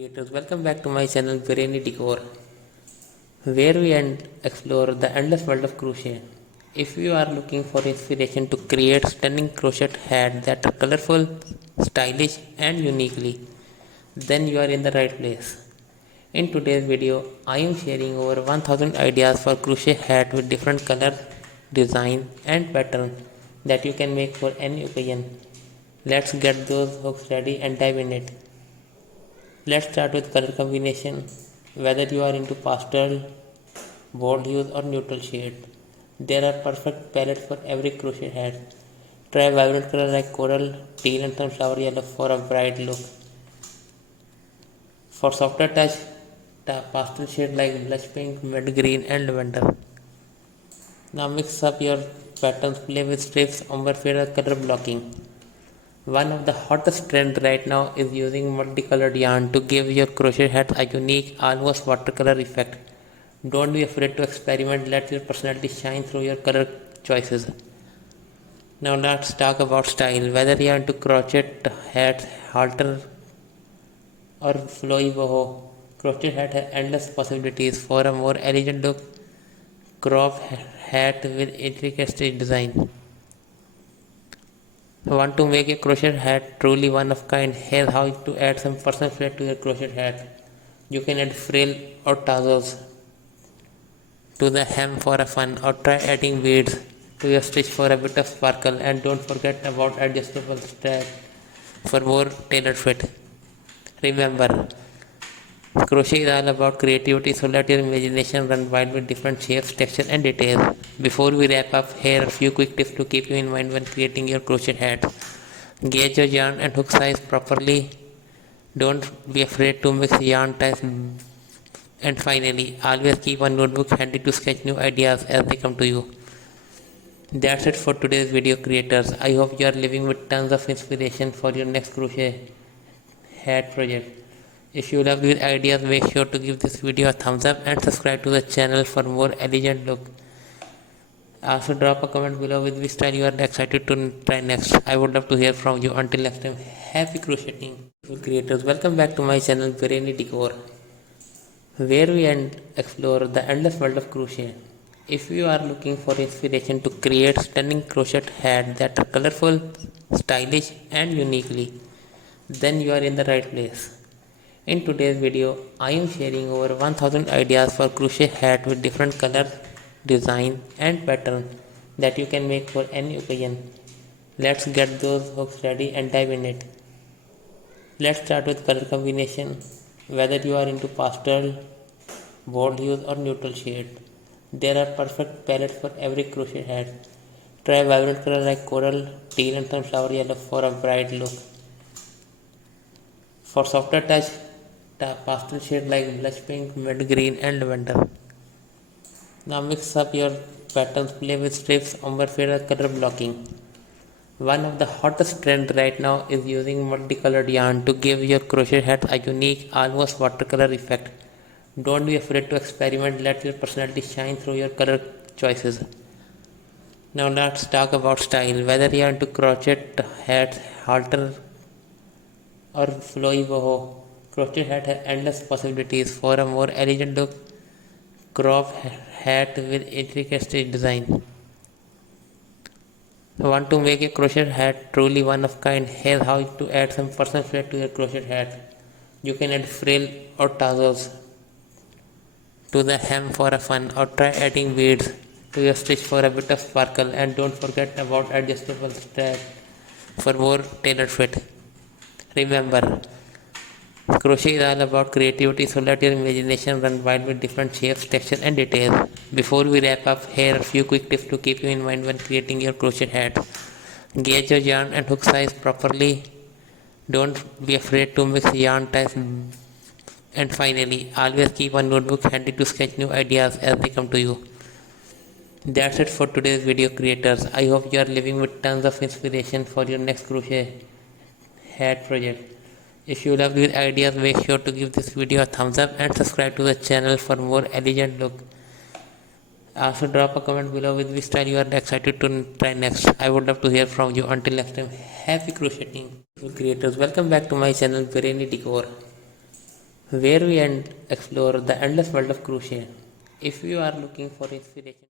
Creators, welcome back to my channel Trendy Decor, where we explore the endless world of crochet. If you are looking for inspiration to create stunning crochet hats that are colorful, stylish, and uniquely, then you are in the right place. In today's video, I am sharing over 1000 ideas for crochet hat with different color, design, and pattern that you can make for any occasion. Let's get those hooks ready and dive in it. Let's start with color combination. Whether you are into pastel, bold hues or neutral shade, there are perfect palettes for every crochet hat. Try vibrant colors like coral, teal and sunflower yellow for a bright look. For softer touch, pastel shades like blush pink, mid green and lavender. Now mix up your patterns, play with strips, ombre fade or color blocking. One of the hottest trends right now is using multicolored yarn to give your crochet hat a unique, almost watercolor effect. Don't be afraid to experiment, let your personality shine through your color choices. Now let's talk about style. Whether you are into crochet hats, halter or flowy boho, crochet hat has endless possibilities for a more elegant look. Crop hat with intricate design. Want to make a crochet hat truly one of kind? Here's how to add some personal flair to your crochet hat. You can add frill or tassels to the hem for a fun, or try adding beads to your stitch for a bit of sparkle, and don't forget about adjustable strap for more tailored fit. Remember, crochet is all about creativity, so let your imagination run wild with different shapes, textures and details. Before we wrap up, here are a few quick tips to keep you in mind when creating your crochet hat. Gauge your yarn and hook size properly. Don't be afraid to mix yarn types. And finally, always keep a notebook handy to sketch new ideas as they come to you. That's it for today's video, creators. I hope you are living with tons of inspiration for your next crochet hat project. If you love these ideas, make sure to give this video a thumbs up and subscribe to the channel for more elegant look. Also drop a comment below with which style you are excited to try next. I would love to hear from you. Until next time, happy crocheting. Creators, welcome back to my channel Trendy Decor, where we explore the endless world of crochet. If you are looking for inspiration to create stunning crochet hats that are colorful, stylish and uniquely, then you are in the right place. In today's video, I am sharing over 1000 ideas for crochet hat with different color, design and pattern that you can make for any occasion. Let's get those hooks ready and dive in it. Let's start with color combination. Whether you are into pastel, bold hues or neutral shade, there are perfect palettes for every crochet hat. Try vibrant colors like coral, teal and sunflower yellow for a bright look. For softer touch, pastel shades like blush pink, mid green and lavender. Now mix up your patterns, play with strips, ombre fade or color blocking. One of the hottest trends right now is using multicolored yarn to give your crochet hat a unique, almost watercolor effect. Don't be afraid to experiment, let your personality shine through your color choices. Now let's talk about style. Whether you are into crochet hats, halter or flowy boho, crochet hat has endless possibilities for a more elegant look. Crop hat with intricate design. Want to make a crochet hat truly one of kind? Here's how to add some personal flair to your crochet hat. You can add frill or tassels to the hem for a fun, or try adding beads to your stitch for a bit of sparkle, and don't forget about adjustable strap for more tailored fit. Remember, crochet is all about creativity, so let your imagination run wild with different shapes, textures and details. Before we wrap up, here are a few quick tips to keep you in mind when creating your crochet hat. Gauge your yarn and hook size properly. Don't be afraid to mix yarn types. And finally, always keep a notebook handy to sketch new ideas as they come to you. That's it for today's video, creators. I hope you are living with tons of inspiration for your next crochet hat project. If you love these ideas, make sure to give this video a thumbs up and subscribe to the channel for more elegant look. Also drop a comment below with which style you are excited to try next. I would love to hear from you. Until next time, happy crocheting. Creators, welcome back to my channel Trendy Decor, where we explore the endless world of crochet. If you are looking for inspiration,